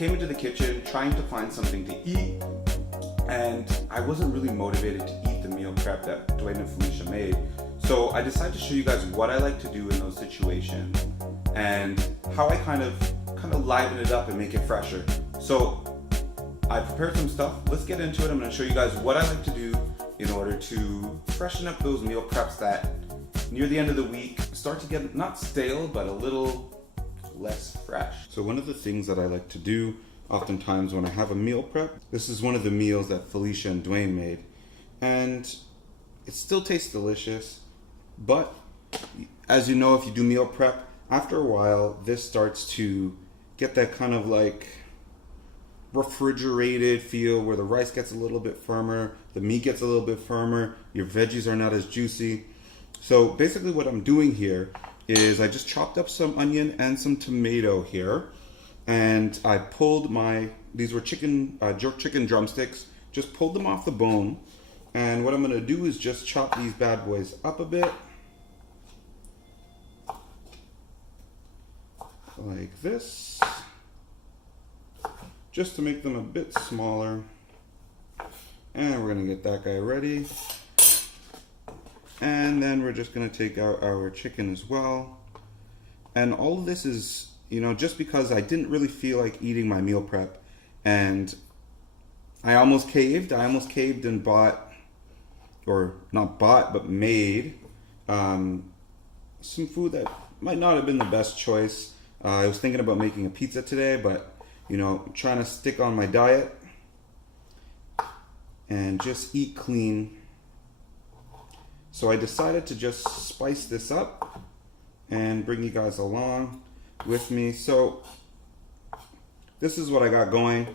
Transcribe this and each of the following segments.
came into the kitchen trying to find something to eat, and I wasn't really motivated to eat the meal prep that Dwayne and Felicia made. So I decided to show you guys what I like to do in those situations and how I kind of liven it up and make it fresher. So I prepared some stuff. Let's get into it. I'm going to show you guys what I like to do in order to freshen up those meal preps that near the end of the week start to get not stale, but a little less fresh. So one of the things that I like to do oftentimes when I have a meal prep, this is one of the meals that Felicia and Dwayne made, and it still tastes delicious, but as you know, if you do meal prep, after a while this starts to get that kind of like refrigerated feel where the rice gets a little bit firmer, the meat gets a little bit firmer, your veggies are not as juicy. So basically what I'm doing here is I just chopped up some onion and some tomato here, and I pulled these were jerk chicken drumsticks, just pulled them off the bone, and what I'm going to do is just chop these bad boys up a bit, like this, just to make them a bit smaller. And we're going to get that guy ready. And then we're just going to take out our chicken as well. And all of this is, just because I didn't really feel like eating my meal prep, and I almost caved. I almost caved and made some food that might not have been the best choice. I was thinking about making a pizza today, but trying to stick on my diet and just eat clean. So I decided to just spice this up and bring you guys along with me. So this is what I got going,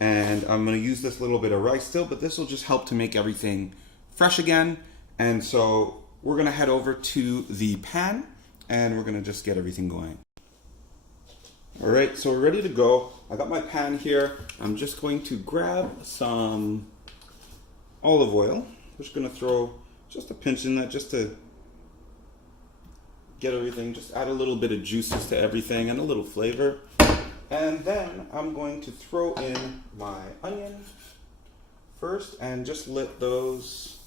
and I'm going to use this little bit of rice still, but this will just help to make everything fresh again. And so we're going to head over to the pan and we're going to just get everything going. All right, so we're ready to go. I got my pan here. I'm just going to grab some olive oil. Just going to throw just a pinch in that just to get everything, just add a little bit of juices to everything and a little flavor. And then I'm going to throw in my onion first and just let those,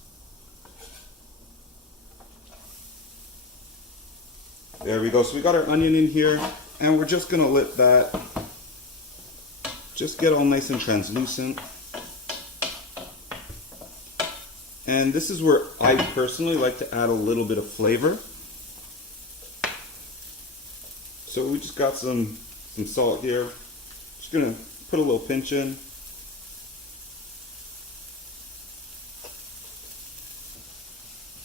there we go. So we got our onion in here, and we're just gonna let that just get all nice and translucent. And this is where I personally like to add a little bit of flavor. So we just got some salt here. Just gonna put a little pinch in.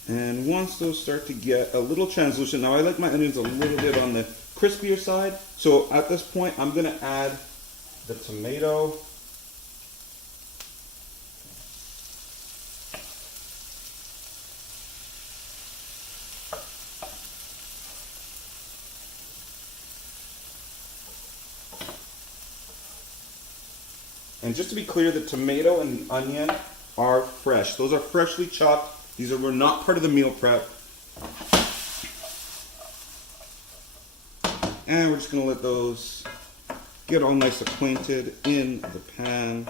And once those start to get a little translucent, now I like my onions a little bit on the crispier side. So at this point, I'm gonna add the tomato. And just to be clear, the tomato and the onion are fresh. Those are freshly chopped. Were not part of the meal prep. And we're just going to let those get all nice acquainted in the pan.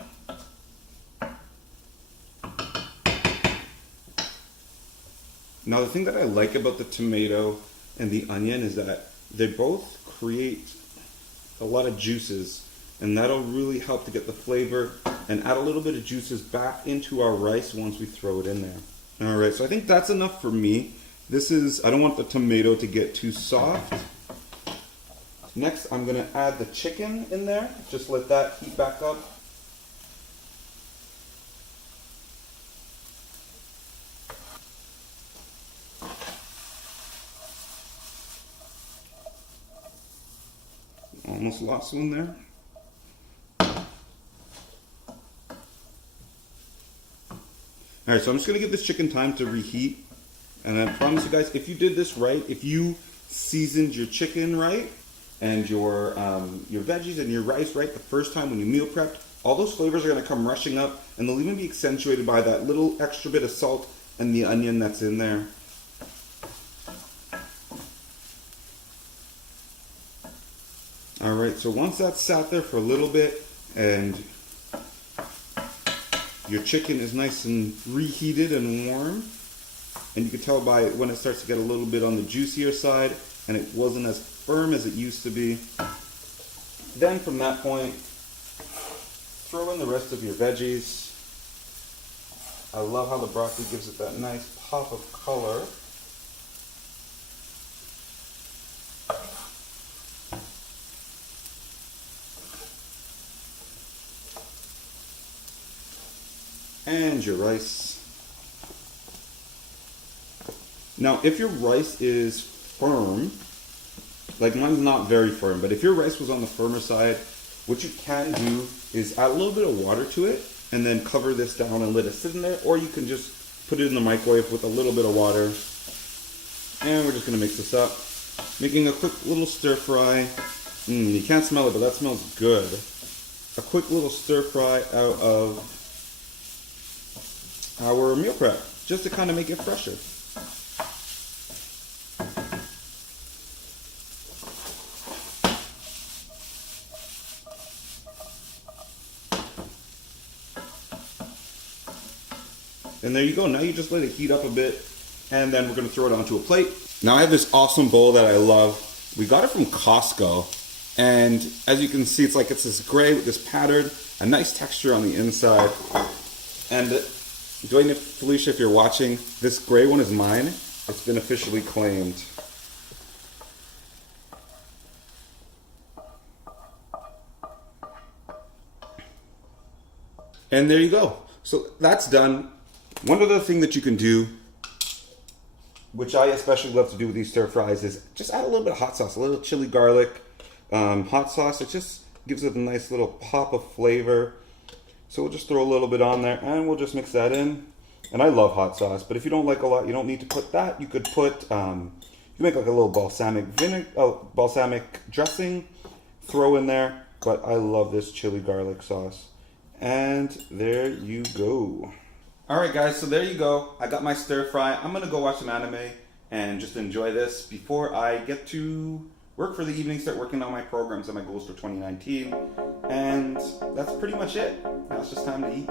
Now the thing that I like about the tomato and the onion is that they both create a lot of juices, and that'll really help to get the flavor and add a little bit of juices back into our rice once we throw it in there. Alright, so I think that's enough for me. I don't want the tomato to get too soft. Next, I'm going to add the chicken in there. Just let that heat back up. Almost lost one there. Alright, so I'm just going to give this chicken time to reheat. And I promise you guys, if you did this right, if you seasoned your chicken right, and your veggies and your rice right the first time when you meal prepped, all those flavors are going to come rushing up, and they'll even be accentuated by that little extra bit of salt and the onion that's in there. All right, so once that's sat there for a little bit and your chicken is nice and reheated and warm, and you can tell by when it starts to get a little bit on the juicier side and it wasn't as firm as it used to be, then from that point, throw in the rest of your veggies. I love how the broccoli gives it that nice pop of color. And your rice. Now, if your rice is firm, like mine's not very firm, but if your rice was on the firmer side, what you can do is add a little bit of water to it and then cover this down and let it sit in there, or you can just put it in the microwave with a little bit of water. And we're just gonna mix this up, making a quick little stir fry. You can't smell it, but that smells good. A quick little stir fry out of our meal prep, just to kind of make it fresher. And there you go. Now you just let it heat up a bit, and then we're going to throw it onto a plate. Now I have this awesome bowl that I love. We got it from Costco, and as you can see, it's this gray with this pattern, a nice texture on the inside. And Dwayne, Felicia, if you're watching, this gray one is mine. It's been officially claimed. And there you go. So that's done. One other thing that you can do, which I especially love to do with these stir fries, is just add a little bit of hot sauce, a little chili garlic hot sauce. It just gives it a nice little pop of flavor. So we'll just throw a little bit on there and we'll just mix that in. And I love hot sauce, but if you don't like a lot, you don't need to put that. You could put, you make like a little balsamic dressing, throw in there. But I love this chili garlic sauce. And there you go. All right, guys, so there you go. I got my stir fry. I'm gonna go watch some anime and just enjoy this before I get to work for the evening, start working on my programs and my goals for 2019. And that's pretty much it. Now it's just time to eat.